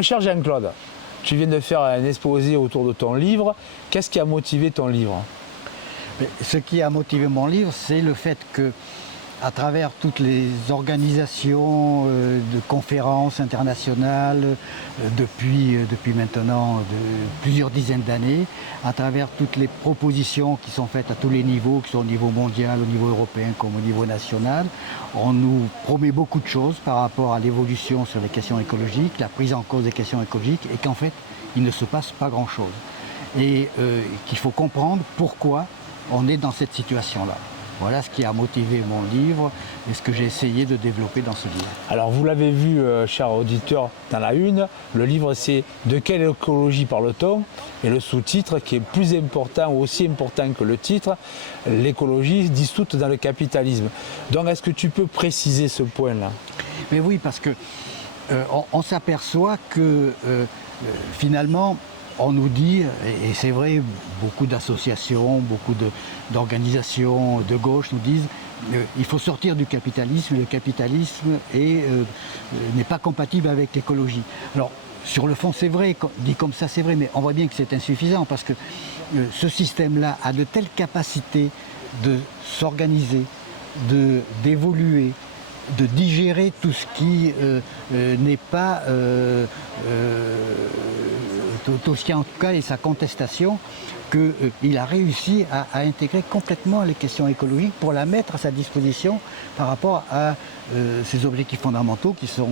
Mon cher Jean-Claude, tu viens de faire un exposé autour de ton livre. Qu'est-ce qui a motivé ton livre? Ce qui a motivé mon livre, c'est le fait que, à travers toutes les organisations de conférences internationales depuis maintenant plusieurs dizaines d'années, à travers toutes les propositions qui sont faites à tous les niveaux, que ce soit au niveau mondial, au niveau européen comme au niveau national, on nous promet beaucoup de choses par rapport à l'évolution sur les questions écologiques, la prise en cause des questions écologiques, et qu'en fait, il ne se passe pas grand-chose. Et qu'il faut comprendre pourquoi on est dans cette situation-là. Voilà ce qui a motivé mon livre et ce que j'ai essayé de développer dans ce livre. Alors vous l'avez vu, cher auditeur, dans la une, le livre c'est « De quelle écologie parle-t-on ?» et le sous-titre qui est plus important, aussi important que le titre, « L'écologie dissoute dans le capitalisme ». Donc est-ce que tu peux préciser ce point-là? Mais oui, parce que on s'aperçoit que finalement, on nous dit, et c'est vrai, beaucoup d'associations, beaucoup d'organisations de gauche nous disent il faut sortir du capitalisme, et le capitalisme n'est pas compatible avec l'écologie. Alors, sur le fond, c'est vrai, dit comme ça, c'est vrai, mais on voit bien que c'est insuffisant parce que ce système-là a de telles capacités de s'organiser, d'évoluer, de digérer tout ce qui n'est pas, tout ce qui en tout cas est sa contestation, qu'il a réussi à intégrer complètement les questions écologiques pour la mettre à sa disposition par rapport à ses objectifs fondamentaux qui sont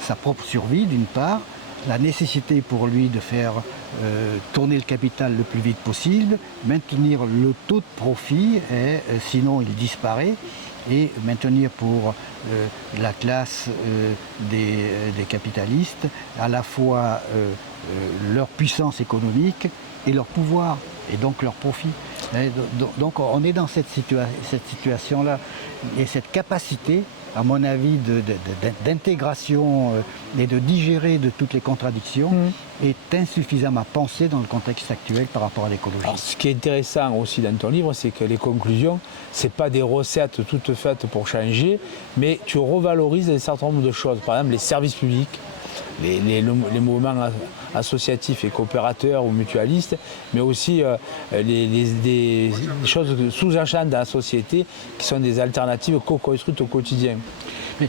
sa propre survie d'une part, la nécessité pour lui de faire tourner le capital le plus vite possible, maintenir le taux de profit, sinon il disparaît, et maintenir pour la classe des capitalistes à la fois leur puissance économique et leur pouvoir, et donc leur profit. Donc on est dans cette situation-là, et cette capacité, à mon avis, d'intégration et de digérer de toutes les contradictions est insuffisamment pensée dans le contexte actuel par rapport à l'écologie. Alors, ce qui est intéressant aussi dans ton livre, c'est que les conclusions, ce n'est pas des recettes toutes faites pour changer, mais tu revalorises un certain nombre de choses. Par exemple, les services publics, les mouvements associatifs et coopérateurs ou mutualistes, mais aussi des choses sous-jacentes dans la société qui sont des alternatives co-construites au quotidien. Mais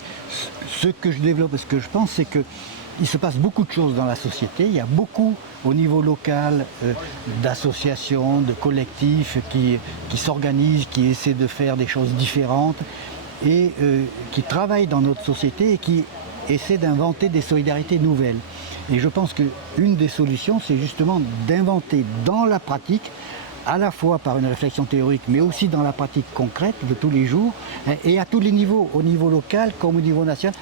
ce que je développe, ce que je pense, c'est qu'il se passe beaucoup de choses dans la société. Il y a beaucoup, au niveau local, d'associations, de collectifs qui s'organisent, qui essaient de faire des choses différentes et qui travaillent dans notre société et qui essaient d'inventer des solidarités nouvelles. Et je pense qu'une des solutions, c'est justement d'inventer dans la pratique, à la fois par une réflexion théorique, mais aussi dans la pratique concrète de tous les jours, et à tous les niveaux, au niveau local comme au niveau national,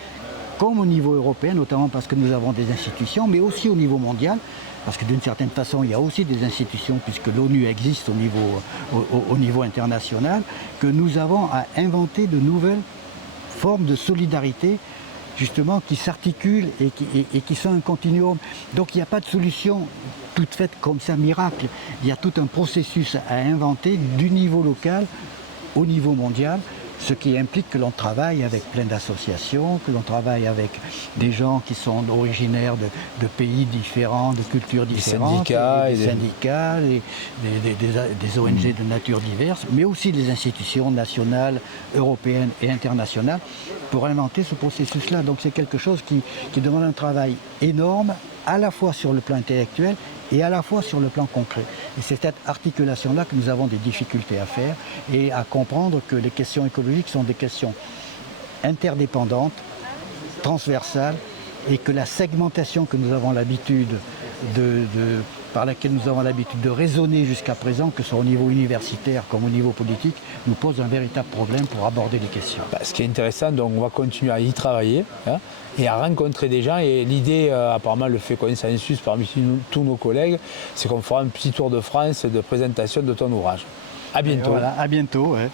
comme au niveau européen, notamment parce que nous avons des institutions, mais aussi au niveau mondial, parce que d'une certaine façon, il y a aussi des institutions, puisque l'ONU existe au niveau international, que nous avons à inventer de nouvelles formes de solidarité, justement, qui s'articulent et qui sont un continuum. Donc il n'y a pas de solution toute faite comme ça, miracle. Il y a tout un processus à inventer du niveau local au niveau mondial, ce qui implique que l'on travaille avec plein d'associations, que l'on travaille avec des gens qui sont originaires de pays différents, de cultures différentes, des syndicats, des ONG de nature diverse, mais aussi des institutions nationales, européennes et internationales, pour inventer ce processus-là. Donc c'est quelque chose qui demande un travail énorme, à la fois sur le plan intellectuel et à la fois sur le plan concret. Et c'est cette articulation-là que nous avons des difficultés à faire et à comprendre que les questions écologiques sont des questions interdépendantes, transversales, et que la segmentation que nous avons l'habitude par laquelle nous avons l'habitude de raisonner jusqu'à présent, que ce soit au niveau universitaire comme au niveau politique, nous pose un véritable problème pour aborder les questions. Ce qui est intéressant, donc on va continuer à y travailler et à rencontrer des gens. Et l'idée, apparemment, le fait consensus parmi tous nos collègues, c'est qu'on fera un petit tour de France de présentation de ton ouvrage. À bientôt. Voilà, à bientôt. Ouais.